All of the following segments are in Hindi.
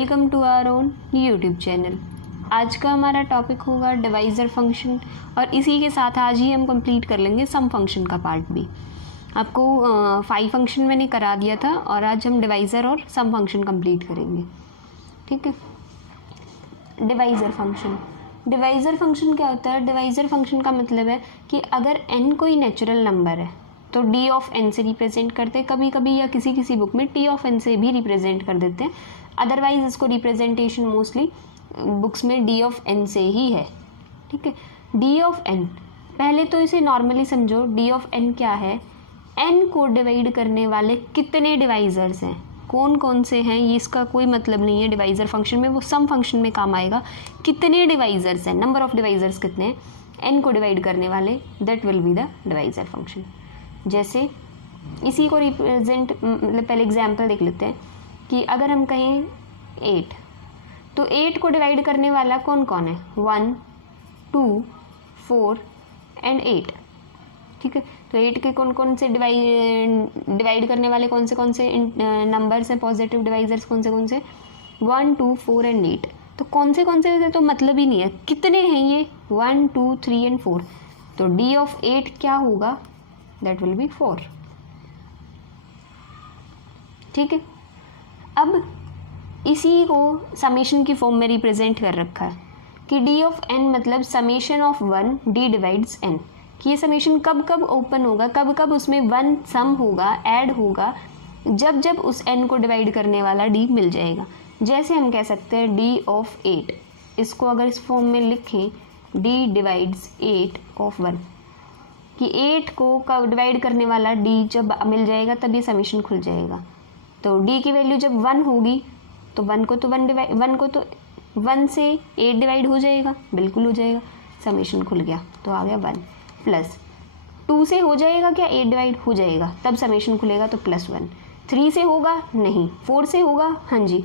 Welcome to our own YouTube channel. आज का हमारा टॉपिक होगा डिवाइज़र फंक्शन और इसी के साथ आज ही हम कंप्लीट कर लेंगे सम फंक्शन का पार्ट भी। आपको 5 फंक्शन मैंने करा दिया था और आज हम डिवाइज़र और सम फंक्शन कंप्लीट करेंगे। ठीक है। डिवाइज़र फंक्शन क्या होता है? डिवाइज़र फंक्शन का मतलब है कि अगर n कोई नेचुरल नंबर है तो d ऑफ n से रिप्रेजेंट करते हैं कभी कभी, या किसी किसी बुक में t ऑफ n से भी रिप्रेजेंट कर देते हैं। अदरवाइज इसको रिप्रेजेंटेशन मोस्टली बुक्स में d ऑफ n से ही है। ठीक है। d ऑफ n, पहले तो इसे नॉर्मली समझो। d ऑफ n क्या है? n को डिवाइड करने वाले कितने डिवाइजर्स हैं, कौन कौन से हैं, ये इसका कोई मतलब नहीं है डिवाइज़र फंक्शन में। वो सम फंक्शन में काम आएगा। कितने डिवाइजर्स हैं, नंबर ऑफ डिवाइजर्स कितने हैं n को डिवाइड करने वाले, that will be the divisor function. जैसे इसी को रिप्रेजेंट, मतलब पहले एग्जाम्पल देख लेते हैं कि अगर हम कहें 8, तो 8 को डिवाइड करने वाला कौन कौन है? 1, 2, 4 एंड 8। ठीक है। तो 8 के कौन कौन से डिवाइड करने वाले कौन से नंबर्स हैं, पॉजिटिव डिवाइजर्स कौन से 1, 2, 4 एंड 8। तो कौन से तो मतलब ही नहीं है, कितने हैं ये? 1, 2, 3 एंड 4। तो d ऑफ 8 क्या होगा? That will B 4। ठीक है। अब इसी को समेशन की फॉर्म में रिप्रेजेंट कर रखा है कि d ऑफ n मतलब summation of 1 d divides n, कि ये समेशन कब कब ओपन होगा, कब कब उसमें 1 सम होगा, ऐड होगा, जब जब उस n को डिवाइड करने वाला d मिल जाएगा। जैसे हम कह सकते हैं d ऑफ 8, इसको अगर इस फॉर्म में लिखें d डिवाइड्स 8 ऑफ 1, कि 8 को कब डिवाइड करने वाला d जब मिल जाएगा तब ये समेशन खुल जाएगा। तो d की वैल्यू जब 1 होगी तो 1 को तो 1 से 8 डिवाइड हो जाएगा, बिल्कुल हो जाएगा, समेशन खुल गया। तो आ गया 1 प्लस 2 से हो जाएगा क्या? 8 डिवाइड हो जाएगा, तब समेशन खुलेगा तो +1। 3 से होगा? नहीं। 4 से होगा? हाँ जी।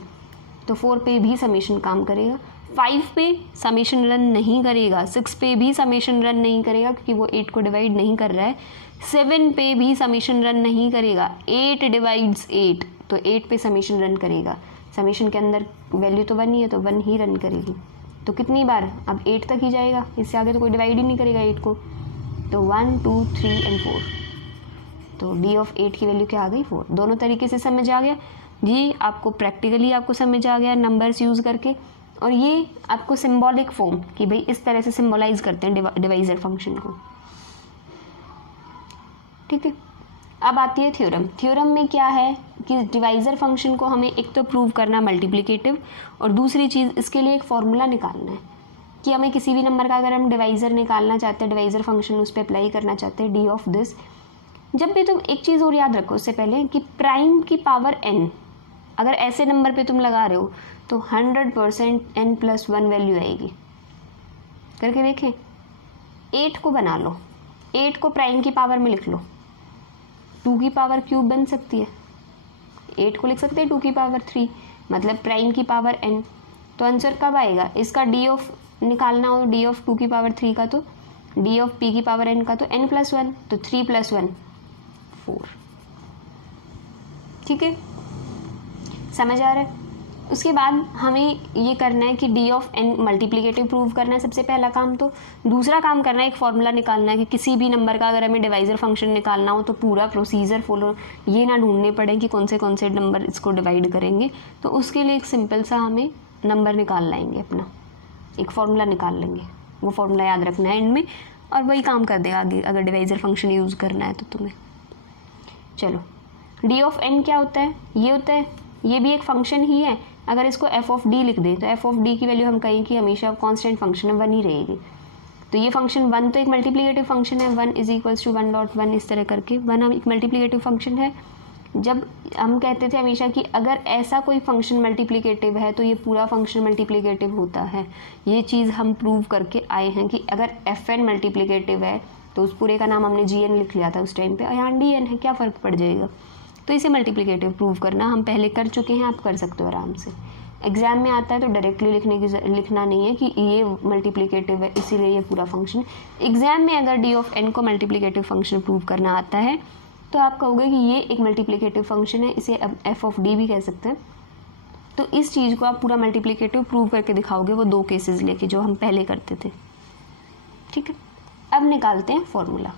तो 4 पे भी समेशन काम करेगा। 5 पे समेशन रन नहीं करेगा। 6 पे भी समेशन रन नहीं करेगा क्योंकि वो 8 को डिवाइड नहीं कर रहा है। 7 पे भी समेशन रन नहीं करेगा। 8 डिवाइड्स 8, तो 8 पे समेशन रन करेगा। समेशन के अंदर वैल्यू तो 1 ही है तो 1 ही रन करेगी। तो कितनी बार? अब 8 तक ही जाएगा, इससे आगे तो कोई डिवाइड ही नहीं करेगा 8 को। तो 1, 2, 3 एंड 4। तो d ऑफ 8 की वैल्यू क्या आ गई? 4। दोनों तरीके से समझ आ गया जी। आपको प्रैक्टिकली आपको समझ आ गया नंबर्स यूज़ करके, और ये आपको सिंबॉलिक फॉर्म कि भाई इस तरह से सिंबलाइज करते हैं डिवाइज़र फंक्शन को। ठीक है। अब आती है थ्योरम। थ्योरम में क्या है कि डिवाइज़र फंक्शन को हमें एक तो प्रूव करना मल्टीप्लिकेटिव, और दूसरी चीज़ इसके लिए एक फॉर्मूला निकालना है कि हमें किसी भी नंबर का अगर हम डिवाइज़र निकालना चाहते हैं, डिवाइज़र फंक्शन उस पर अप्लाई करना चाहते हैं, d ऑफ दिस। जब भी तुम एक चीज़ और याद रखो उससे पहले कि प्राइम की पावर n अगर ऐसे नंबर पे तुम लगा रहे हो तो 100% n+1 वैल्यू आएगी। करके देखें। 8 को बना लो, 8 को प्राइम की पावर में लिख लो, 2 की पावर क्यूब बन सकती है। 8 को लिख सकते हैं 2 की पावर 3, मतलब प्राइम की पावर n। तो आंसर कब आएगा इसका? d ऑफ निकालना हो d ऑफ 2 की पावर 3 का, तो d ऑफ p की पावर n का तो n+1, तो 3 + 1 4। ठीक है, समझ आ रहा है? उसके बाद हमें ये करना है कि d of n multiplicative prove करना है सबसे पहला काम। तो दूसरा काम करना है एक फॉर्मूला निकालना है कि किसी भी नंबर का अगर हमें डिवाइज़र फंक्शन निकालना हो तो पूरा प्रोसीजर फॉलो, ये ना ढूंढने पड़े कि कौन से नंबर इसको डिवाइड करेंगे। तो उसके लिए एक सिंपल सा हमें नंबर निकाल लाएंगे, अपना एक फॉर्मूला निकाल लेंगे। वो फॉर्मूला याद रखना है एंड में, और वही काम कर देगा आगे अगर डिवाइज़र फंक्शन यूज़ करना है तो तुम्हें। चलो, d ऑफ n क्या होता है? ये होता है, ये भी एक फंक्शन ही है। अगर इसको f ऑफ d लिख दे तो f ऑफ d की वैल्यू हम कहें कि हमेशा कांस्टेंट फंक्शन है, 1 ही रहेगी। तो ये फंक्शन 1 तो एक मल्टीप्लिकेटिव फंक्शन है, 1 = 1.1 इस तरह करके 1 एक मल्टीप्लिकेटिव फंक्शन है। जब हम कहते थे हमेशा कि अगर ऐसा कोई फंक्शन मल्टीप्लिकेटिव है तो ये पूरा फंक्शन मल्टीप्लिकेटिव होता है। ये चीज़ हम प्रूव करके आए हैं कि अगर fn मल्टीप्लिकेटिव है तो उस पूरे का नाम हमने gn लिख लिया था उस टाइम पे, यहाँ dn है, क्या फ़र्क पड़ जाएगा। तो इसे मल्टीप्लिकेटिव प्रूव करना हम पहले कर चुके हैं, आप कर सकते हो आराम से। एग्जाम में आता है तो डायरेक्टली लिखना नहीं है कि ये मल्टीप्लिकेटिव है इसीलिए ये पूरा फंक्शन। एग्जाम में अगर d ऑफ n को मल्टीप्लिकेटिव फंक्शन प्रूव करना आता है तो आप कहोगे कि ये एक मल्टीप्लिकेटिव फंक्शन है, इसे f ऑफ d भी कह सकते हैं। तो इस चीज़ को आप पूरा मल्टीप्लिकेटिव प्रूव करके दिखाओगे, वो 2 केसेस लेके जो हम पहले करते थे। ठीक है, अब निकालते हैं फॉर्मूला।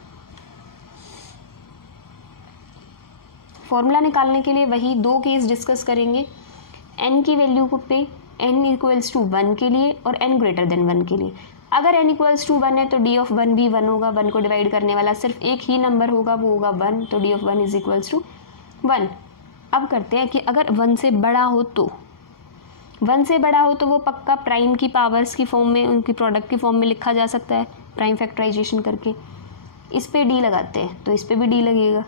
फॉर्मूला निकालने के लिए वही 2 केस डिस्कस करेंगे। n की वैल्यू को पे n इक्वल्स टू 1 के लिए और n ग्रेटर देन 1 के लिए। अगर n इक्वल्स टू 1 है तो d ऑफ 1 भी 1 होगा। 1 को डिवाइड करने वाला सिर्फ एक ही नंबर होगा, वो होगा 1, तो d of 1 is equals to 1। अब करते हैं कि अगर 1 से बड़ा हो तो 1 से बड़ा हो तो वो पक्का प्राइम की पावर्स की फॉर्म में, उनकी प्रोडक्ट की फॉर्म में लिखा जा सकता है, प्राइम फैक्टराइजेशन करके। इस पे d लगाते हैं तो इस पे भी d लगेगा।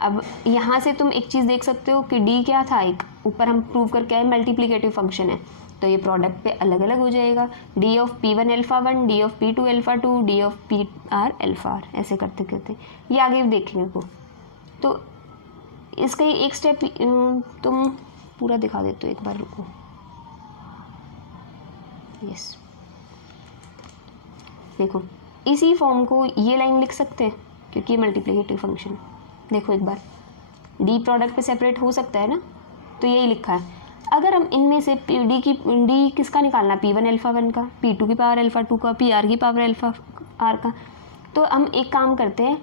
अब यहाँ से तुम एक चीज़ देख सकते हो कि d क्या था, एक ऊपर हम प्रूव करके आए मल्टीप्लिकेटिव फंक्शन है, तो ये प्रोडक्ट पे अलग अलग हो जाएगा। d of p1 alpha 1, d of p2 alpha 2, d of pr alpha r, ऐसे करते करते ये आगे भी देखेंगे को। तो इसका एक स्टेप तुम पूरा दिखा देते हो, एक बार रुको। यस, देखो इसी फॉर्म को ये लाइन लिख सकते हैं क्योंकि ये मल्टीप्लिकेटिव फंक्शन। देखो एक बार d प्रोडक्ट पे सेपरेट हो सकता है ना, तो यही लिखा है। अगर हम इनमें से d किसका निकालना, p1 अल्फा 1 का, p2 की पावर अल्फा 2 का, pr की पावर अल्फा r का, तो हम एक काम करते हैं,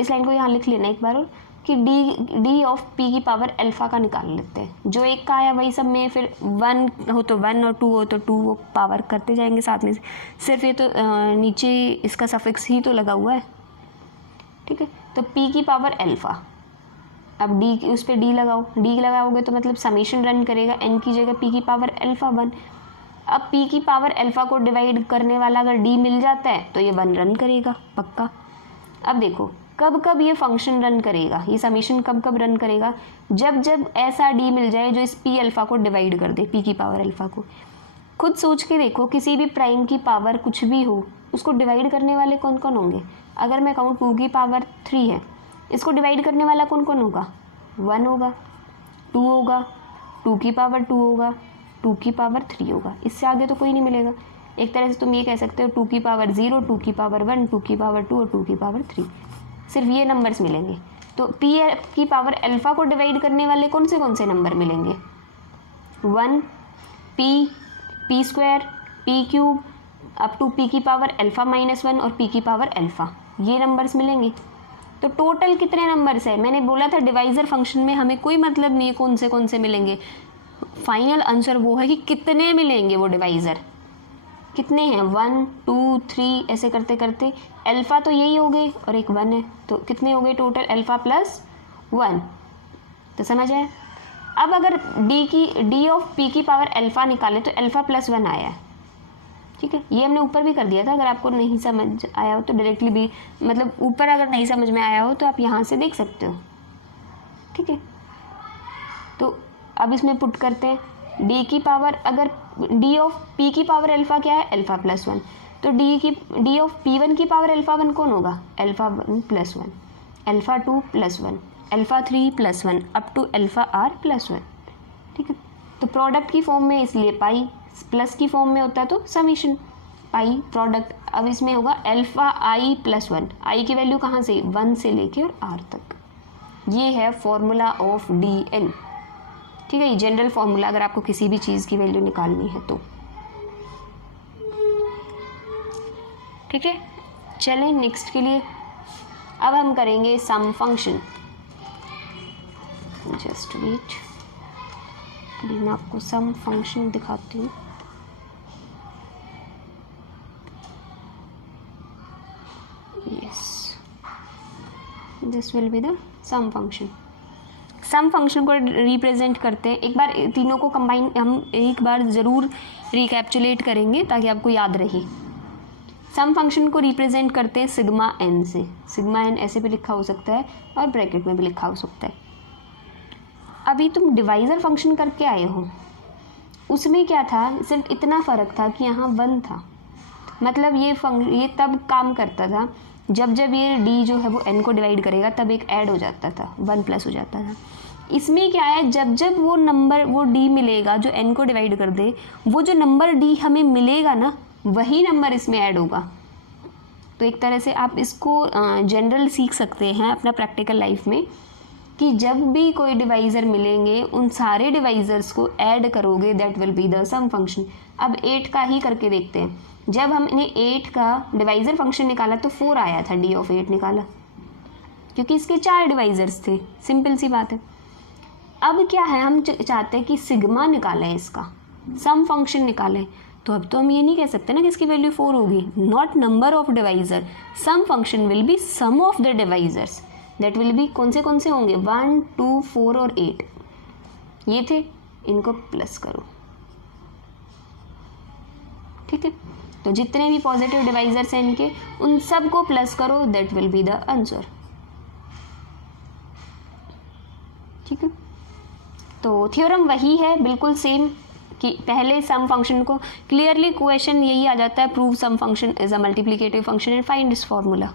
इस लाइन को यहाँ लिख लेना एक बार और, कि d ऑफ p की पावर अल्फा का निकाल लेते हैं। जो एक का आया वही सब में, फिर 1 हो तो 1 और 2 हो तो 2, वो पावर करते जाएंगे साथ में। सिर्फ ये तो नीचे इसका सफिक्स ही तो लगा हुआ है। ठीक है, तो p की पावर अल्फा, अब d उस पर d लगाओ, d लगाओगे तो मतलब समेशन रन करेगा, n की जगह p की पावर अल्फा 1। अब p की पावर अल्फा को डिवाइड करने वाला अगर d मिल जाता है तो ये 1 रन करेगा पक्का। अब देखो कब कब ये फंक्शन रन करेगा, ये समेशन कब कब रन करेगा, जब जब ऐसा d मिल जाए जो इस p अल्फा को डिवाइड कर दे, p की पावर अल्फा को। खुद सोच के देखो, किसी भी प्राइम की पावर कुछ भी हो, उसको डिवाइड करने वाले कौन कौन होंगे। अगर मैं कहूँ 2 की पावर 3 है, इसको डिवाइड करने वाला कौन कौन होगा, 1 होगा, 2 होगा, 2 की पावर 2 होगा, 2 की पावर 3 होगा, इससे आगे तो कोई नहीं मिलेगा। एक तरह से तुम ये कह सकते हो 2 की पावर 0, 2 की पावर 1, 2 की पावर 2 और 2 की पावर 3, सिर्फ ये नंबर्स मिलेंगे। तो p की पावर अल्फा को डिवाइड करने वाले कौन से नंबर मिलेंगे, 1, p square, p cube, up to p की पावर अल्फा -1 और p की पावर अल्फा, ये नंबर्स मिलेंगे। तो टोटल कितने नंबर्स है, मैंने बोला था डिवाइजर फंक्शन में हमें कोई मतलब नहीं है कौन से मिलेंगे, फाइनल आंसर वो है कि कितने मिलेंगे वो डिवाइजर, कितने हैं, 1, 2, 3 ऐसे करते करते अल्फा तो यही हो गए और एक 1 है, तो कितने हो गए टोटल, अल्फा प्लस 1। तो समझ आया। अब अगर d ऑफ p की पावर अल्फा निकाले तो अल्फा प्लस 1 आया है। ठीक है, ये हमने ऊपर भी कर दिया था, अगर आपको नहीं समझ आया हो तो डायरेक्टली भी, मतलब ऊपर अगर नहीं समझ में आया हो तो आप यहाँ से देख सकते हो। ठीक है, तो अब इसमें पुट करते हैं d की पावर, अगर d ऑफ p की पावर अल्फा क्या है, अल्फा प्लस 1, तो d ऑफ p1 की पावर अल्फा 1 कौन होगा, alpha 1 plus 1, alpha 2 plus 1, alpha 3 plus 1 up to alpha r plus 1। ठीक है, तो प्रोडक्ट की फॉर्म में इसलिए पाई, प्लस की फॉर्म में होता है तो समेशन पाई प्रोडक्ट। अब इसमें होगा अल्फा i प्लस 1, i की वैल्यू कहाँ से, 1 से लेके और r तक। ये है फॉर्मूला ऑफ dn। ठीक है, ये जनरल फॉर्मूला अगर आपको किसी भी चीज़ की वैल्यू निकालनी है तो। ठीक है, चलें नेक्स्ट के लिए। अब हम करेंगे सम फंक्शन। जस्ट वेट, अभी मैं आपको सम फंक्शन दिखाती हूँ। Yes, this will be the sum function. Sum function को रिप्रेजेंट करते हैं, एक बार तीनों को कंबाइन हम एक बार ज़रूर रिकैप्चुलेट करेंगे ताकि आपको याद रहे। सम फंक्शन को रिप्रेजेंट करते हैं सिग्मा एन से। सिग्मा एन ऐसे भी लिखा हो सकता है और ब्रैकेट में भी लिखा हो सकता है। अभी तुम डिवाइज़र फंक्शन करके आए हो, उसमें क्या था, सिर्फ इतना फ़र्क था कि यहाँ 1 था, मतलब ये तब काम करता था जब ये d जो है वो n को डिवाइड करेगा तब एक ऐड हो जाता था, 1 प्लस हो जाता था। इसमें क्या है, जब वो नंबर वो d मिलेगा जो n को डिवाइड कर दे, वो जो नंबर d हमें मिलेगा ना, वही नंबर इसमें ऐड होगा। तो एक तरह से आप इसको जनरल सीख सकते हैं अपना प्रैक्टिकल लाइफ में कि जब भी कोई डिवाइज़र मिलेंगे उन सारे डिवाइज़र्स को ऐड करोगे, that will be the sum function. अब 8 का ही करके देखते हैं। जब हमने 8 का डिवाइज़र फंक्शन निकाला तो 4 आया था, डी ऑफ 8 निकाला, क्योंकि इसके 4 डिवाइज़र्स थे, सिंपल सी बात है। अब क्या है, हम चाहते हैं कि सिग्मा निकालें, इसका सम फंक्शन निकालें। तो अब तो हम ये नहीं कह सकते ना कि इसकी वैल्यू 4 होगी, not number of divisor, sum function will be sum of the divisors, that will be कौन से होंगे, 1, 2, 4 और 8 ये थे, इनको प्लस करो, ठीक है। तो जितने भी पॉजिटिव डिवाइज़र्स हैं इनके, उन सब को प्लस करो, that will be the answer, ठीक है। तो थ्योरम वही है, बिल्कुल सेम, कि पहले सम फंक्शन को क्लियरली क्वेश्चन यही आ जाता है, prove sum function is a multiplicative function and find its formula,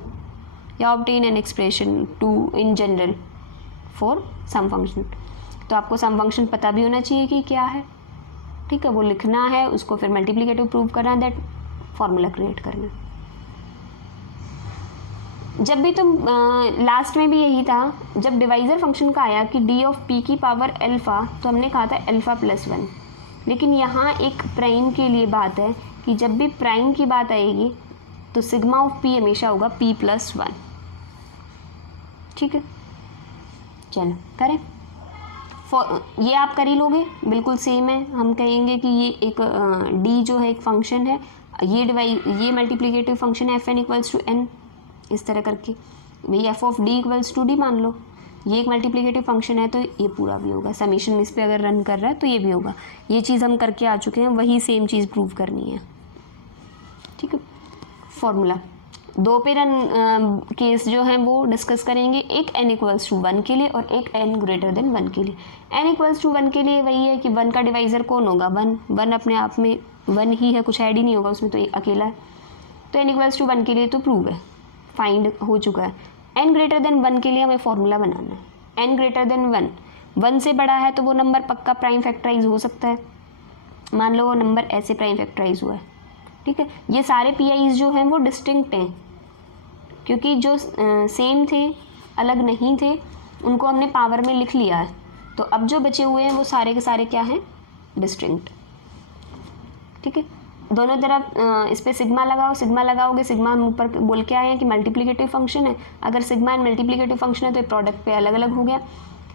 या obtain an expression to in general for sum function. तो आपको सम फंक्शन पता भी होना चाहिए कि क्या है, ठीक है, वो लिखना है, उसको फिर मल्टीप्लिकेटिव प्रूव करना, दैट फॉर्मूला क्रिएट करना। जब भी तुम लास्ट में भी यही था, जब डिवाइज़र फंक्शन का आया कि डी ऑफ पी की पावर अल्फ़ा, तो हमने कहा था अल्फ़ा प्लस 1, लेकिन यहाँ एक प्राइम के लिए बात है कि जब भी प्राइम की बात आएगी तो सिग्मा ऑफ पी हमेशा होगा p प्लस 1, ठीक है। चलो करें, ये आप कर ही लोगे, बिल्कुल सेम है। हम कहेंगे कि ये एक d जो है एक फंक्शन है, ये मल्टीप्लिकेटिव फंक्शन है, f n equals to n, इस तरह करके भाई f of d equals to d मान लो, ये एक मल्टीप्लिकेटिव फंक्शन है, तो ये पूरा भी होगा, समीशन इस पे अगर रन कर रहा है तो ये भी होगा। ये चीज़ हम करके आ चुके हैं, वही सेम चीज़ प्रूव करनी है, ठीक है। फॉर्मूला 2 पे रन केस जो है वो डिस्कस करेंगे, एक n इक्वल्स टू 1 के लिए और एक n ग्रेटर देन 1 के लिए। n इक्वल्स टू 1 के लिए वही है कि 1 का डिवाइज़र कौन होगा, 1 अपने आप में 1 ही है, कुछ ऐड ही नहीं होगा उसमें, तो एक अकेला है। तो n इक्वल्स टू 1 के लिए तो प्रूव है, फाइंड हो चुका है। n ग्रेटर देन 1 के लिए हमें फॉर्मूला बनाना है। n ग्रेटर देन 1 से बड़ा है तो वो नंबर पक्का प्राइम फैक्टराइज हो सकता है, मान लो वो नंबर ऐसे प्राइम फैक्टराइज हुआ है, ठीक है। ये सारे PIs जो हैं वो डिस्टिंक्ट हैं, क्योंकि जो सेम थे अलग नहीं थे, उनको हमने पावर में लिख लिया है। तो अब जो बचे हुए हैं वो सारे के सारे क्या हैं, डिस्टिंक्ट, ठीक है। दोनों तरफ इस पर सिग्मा लगाओ, सिग्मा लगाओगे, सिग्मा हम ऊपर बोल के आए हैं कि मल्टीप्लिकेटिव फंक्शन है, अगर सिग्मा एंड मल्टीप्लिकेटिव फंक्शन है तो प्रोडक्ट पे अलग अलग हो गया।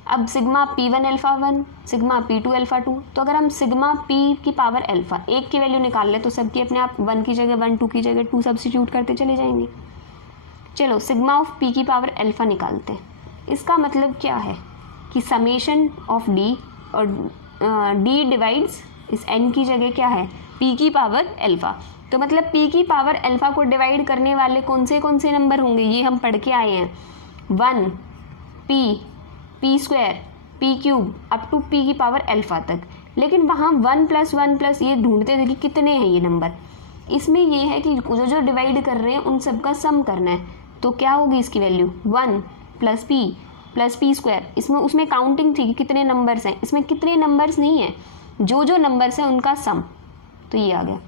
अब sigma P1 alpha 1, sigma P2 alpha 2, तो अगर हम सिग्मा P की पावर अल्फ़ा 1 की वैल्यू निकाल ले तो सबकी अपने आप 1 की जगह 1, 2 की जगह 2 सब्स्टिट्यूट करते चले जाएंगे। चलो सिग्मा ऑफ P की पावर अल्फ़ा निकालते हैं। इसका मतलब क्या है कि समेशन ऑफ D और D डिवाइड्स इस n की जगह क्या है, P की पावर अल्फ़ा। तो मतलब P की पावर अल्फ़ा को डिवाइड करने वाले कौन से नंबर होंगे, ये हम पढ़ के आए हैं, 1 P square P cube up to P की पावर अल्फ़ा तक। लेकिन वहाँ 1 प्लस 1 प्लस ये ढूंढते थे कि कितने हैं ये नंबर। इसमें ये है कि जो डिवाइड कर रहे हैं उन सब का सम करना है। तो क्या होगी इसकी वैल्यू 1 प्लस P स्क्वायर। इसमें उसमें काउंटिंग थी कि कितने नंबर्स हैं, इसमें कितने नंबर्स नहीं हैं, जो नंबर्स हैं उनका सम। तो ये आ गया,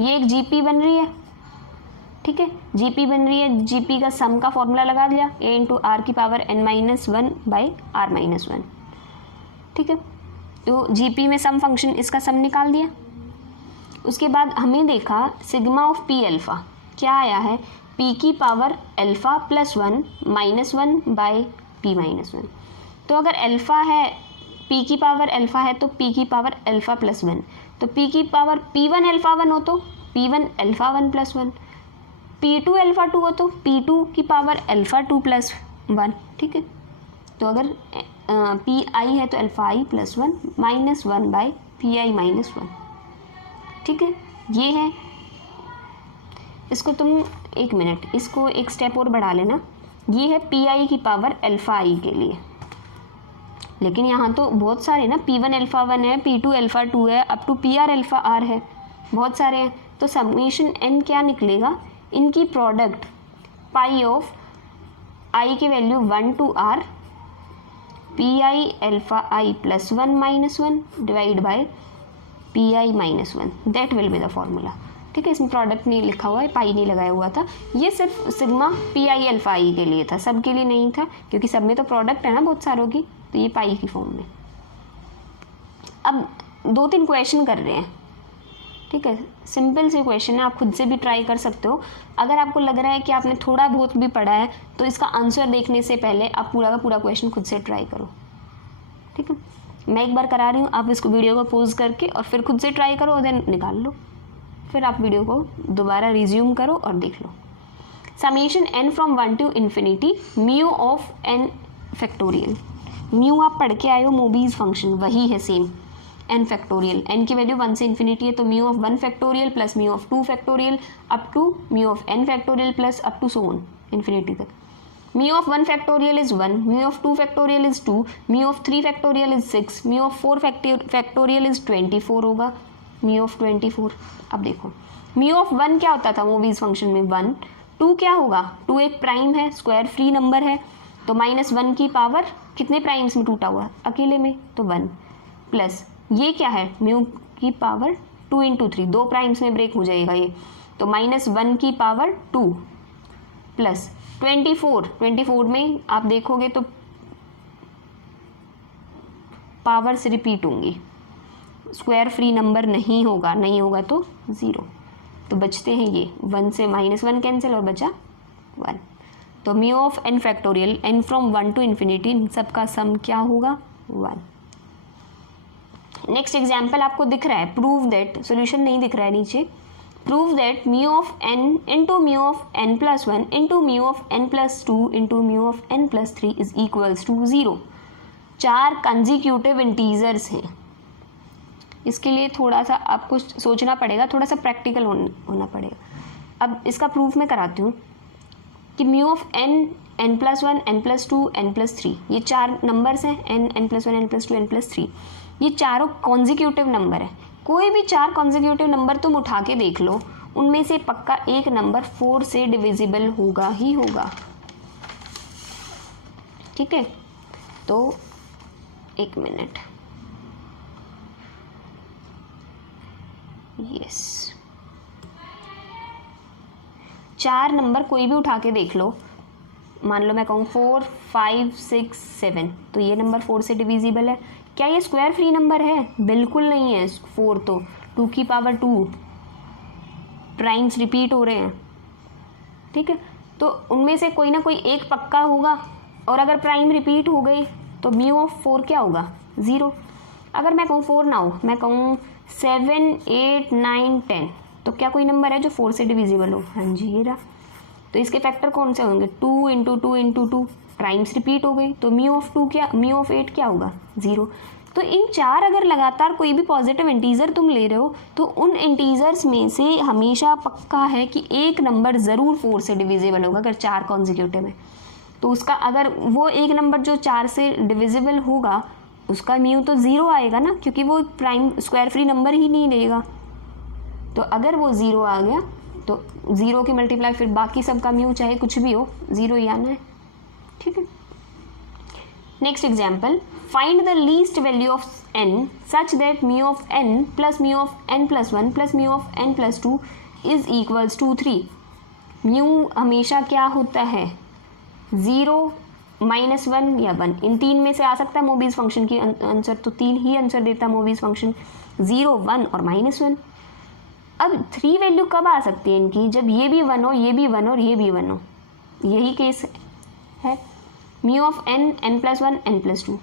ये एक GP बन रही है, ठीक है, GP बन रही है। GP का सम का फॉर्मूला लगा दिया, a इंटू आर की पावर n-1 बाई r-1, ठीक है। तो GP में सम फंक्शन, इसका सम निकाल दिया। उसके बाद हमें देखा सिग्मा ऑफ P अल्फ़ा क्या आया है, P की power alpha plus 1 minus 1 by P minus 1। तो अगर अल्फ़ा है, P की पावर अल्फ़ा है तो P की पावर अल्फ़ा प्लस 1, तो P की पावर P1 अल्फ़ा 1 हो तो P1 alpha 1 plus 1, P2 alpha 2 हो तो P2 की पावर अल्फ़ा 2 प्लस 1, ठीक है। तो अगर Pi है तो alpha i plus 1 minus 1 by Pi minus 1, ठीक है। ये है, इसको तुम एक मिनट, इसको एक स्टेप और बढ़ा लेना। ये है Pi की पावर अल्फ़ा i के लिए, लेकिन यहाँ तो बहुत सारे ना, P1 अल्फ़ा 1 है, P2 अल्फ़ा 2 है, up to PR alpha r है, बहुत सारे हैं। तो समेशन n क्या निकलेगा, इनकी प्रोडक्ट पाई ऑफ i की value 1 to r Pi alpha i plus 1 minus 1 divide by Pi minus 1, that will be the formula. ठीक है, इसमें प्रोडक्ट नहीं लिखा हुआ है, पाई नहीं लगाया हुआ था, ये सिर्फ सिग्मा पी आई अल्फा आई के लिए था, सब के लिए नहीं था, क्योंकि सब में तो प्रोडक्ट है ना बहुत सारों की, तो ये पाई की फॉर्म में। अब 2-3 क्वेश्चन कर रहे हैं, ठीक है, सिंपल से क्वेश्चन है, आप खुद से भी ट्राई कर सकते हो। अगर आपको लग रहा है कि आपने थोड़ा बहुत भी पढ़ा है तो इसका आंसर देखने से पहले आप पूरा का पूरा क्वेश्चन खुद से ट्राई करो, ठीक है। मैं एक बार करा रही हूँ, आप इसको वीडियो को पॉज करके और फिर खुद से ट्राई करो और देन निकाल लो, फिर आप वीडियो को दोबारा रिज्यूम करो और देख लो। Summation n from 1 to infinity mu of n factorial. Mu आप पढ़ के आए हो, मोबीज फंक्शन वही है सेम, n फैक्टोरियल, n की वैल्यू 1 से इन्फिनिटी है, तो mu of 1 factorial plus mu of 2 factorial up to mu of n factorial plus up to so on infinity तक। Mu of 1 factorial is 1, mu of 2 factorial is 2, mu of 3 factorial is 6, mu of 4 factorial is 24 होगा, म्यू ऑफ 24। अब देखो म्यू ऑफ 1 क्या होता था मोबीज फंक्शन में 1, 2 क्या होगा, 2 एक प्राइम है, स्क्वायर फ्री नंबर है, तो -1 की पावर कितने प्राइम्स में टूटा हुआ, अकेले में, तो 1, प्लस ये क्या है म्यू की पावर 2 × 3, 2 प्राइम्स में ब्रेक हो जाएगा ये, तो -1 की पावर 2 प्लस 24 में आप देखोगे तो पावर्स रिपीट होंगी, स्क्वायर फ्री नंबर नहीं होगा तो 0, तो बचते हैं ये 1 से -1 कैंसिल और बचा 1, तो mu of n factorial, n from 1 to infinity, इन सब का सम क्या होगा 1। नेक्स्ट एग्जाम्पल आपको दिख रहा है, प्रूव दैट, सोल्यूशन नहीं दिख रहा है नीचे, prove that mu of n into mu of n plus 1 into mu of n plus 2 into mu of n plus 3 is equals to 0। 4 consecutive integers हैं, इसके लिए थोड़ा सा आपको सोचना पड़ेगा, थोड़ा सा प्रैक्टिकल होना पड़ेगा। अब इसका प्रूफ मैं कराती हूँ कि mu of n, n plus 1, n plus 2, n plus 3, ये 4 नंबर्स हैं, n, n plus 1, n plus 2, n plus 3, ये चारों कॉन्जिक्यूटिव नंबर है। कोई भी 4 कॉन्जिक्यूटिव नंबर तुम उठा के देख लो, उनमें से पक्का एक नंबर 4 से डिविजिबल होगा ही होगा, ठीक है। तो एक मिनट, यस, 4 नंबर कोई भी उठा के देख लो, मान लो मैं कहूँ 4, 5, 6, 7, तो ये नंबर 4 से डिविजिबल है। क्या ये स्क्वायर फ्री नंबर है? बिल्कुल नहीं है। 4 तो 2 की पावर 2 प्राइम्स रिपीट हो रहे हैं, ठीक है, तो उनमें से कोई ना कोई एक पक्का होगा, और अगर प्राइम रिपीट हो गई तो म्यू ऑफ 4 क्या होगा 0। अगर मैं कहूँ 4 ना हो, मैं कहूँ 7, 8, 9, 10, तो क्या कोई नंबर है जो 4 से डिविजिबल हो? हाँ जी, ये रहा। तो इसके फैक्टर कौन से होंगे? 2 × 2 × 2, प्राइम्स रिपीट हो गई, तो म्यू ऑफ 2 क्या, म्यू ऑफ 8 क्या होगा 0। तो इन 4 अगर लगातार कोई भी पॉजिटिव इंटीजर तुम ले रहे हो, तो उन इंटीजर्स में से हमेशा पक्का है कि एक नंबर ज़रूर 4 से डिविजिबल होगा। अगर 4 कॉन्जिक्यूटिव है तो उसका, अगर वो एक नंबर जो 4 से डिविजिबल होगा उसका म्यू तो 0 आएगा ना, क्योंकि वो प्राइम स्क्वायर फ्री नंबर ही नहीं लेगा। तो अगर वो 0 आ गया तो 0 की मल्टीप्लाई फिर बाकी सबका म्यू चाहे कुछ भी हो 0 ही आना है, ठीक है। Next example, find the least value of n such that mu of n plus mu of n plus 1 plus mu of n plus 2 is equals to 3। Mu हमेशा क्या होता है 0, -1 या 1, इन 3 में से आ सकता है मोबीज फंक्शन की आंसर, तो 3 ही आंसर देता है मोबीज फंक्शन, 0, 1 और -1। अब 3 वैल्यू कब आ सकती है इनकी? जब ये भी 1 हो, ये भी 1 और ये भी 1 हो, यही केस है। Mu of n, n plus 1, n plus 2।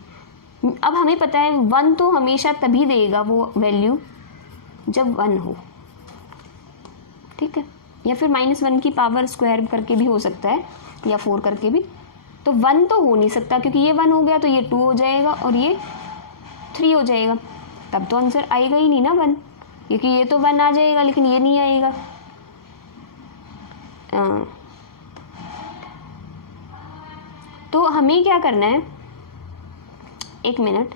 अब हमें पता है 1 तो हमेशा तभी देगा वो वैल्यू जब 1 हो, ठीक है, या फिर -1 की पावर स्क्वायर करके भी हो सकता है, या 4 करके भी। तो 1 तो हो नहीं सकता, क्योंकि ये 1 हो गया तो ये 2 हो जाएगा और ये 3 हो जाएगा, तब तो आंसर आएगा ही नहीं ना 1, क्योंकि ये तो 1 आ जाएगा लेकिन ये नहीं आएगा। तो हमें क्या करना है, एक मिनट,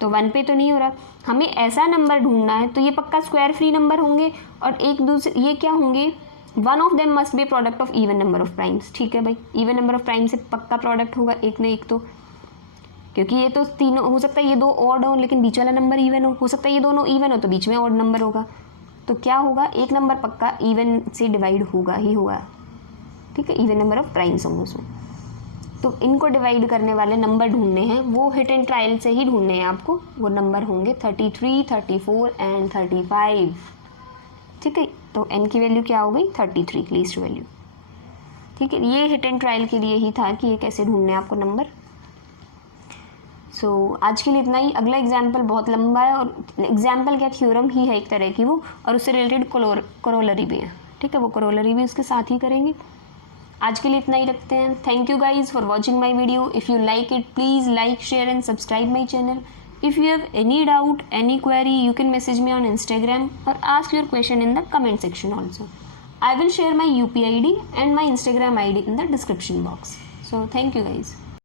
तो 1 पे तो नहीं हो रहा, हमें ऐसा नंबर ढूंढना है, तो ये पक्का स्क्वायर फ्री नंबर होंगे और एक दूसरे ये क्या होंगे, one of them must be product of even number of primes, ठीक है भाई, इवन नंबर ऑफ प्राइम से पक्का प्रोडक्ट होगा एक ना एक, तो क्योंकि ये तो तीनों हो सकता है, ये 2 ऑड हो लेकिन बीच वाला नंबर इवन हो सकता है ये दोनों इवन हो तो बीच में ऑड नंबर होगा, तो क्या होगा, एक नंबर पक्का इवन से डिवाइड होगा ही होगा, ठीक है, इवन नंबर ऑफ प्राइम्स होंगे उसमें। तो इनको डिवाइड करने वाले नंबर ढूंढने हैं, वो हिट एंड ट्रायल से ही ढूंढने हैं आपको। वो नंबर होंगे 33, 34 एंड 35, ठीक है। तो n की वैल्यू क्या हो गई, 33 लीस्ट वैल्यू, ठीक है। ये हिट एंड ट्रायल के लिए ही था कि ये कैसे ढूंढने हैं आपको नंबर। सो आज के लिए इतना ही। अगला एग्जाम्पल बहुत लंबा है, और एग्जाम्पल क्या, थ्योरम ही है एक तरह की वो, और उससे रिलेटेड कोरोलरी भी है, ठीक है। वो कोरोलरी भी उसके साथ ही करेंगे। आज के लिए इतना ही रखते हैं। Thank you guys for watching my video. If you like it, please like, share and subscribe my channel. If you have any doubt, any query, you can message me on Instagram or ask your question in the comment section also. I will share my UPI ID and my Instagram ID in the description box. So thank you guys.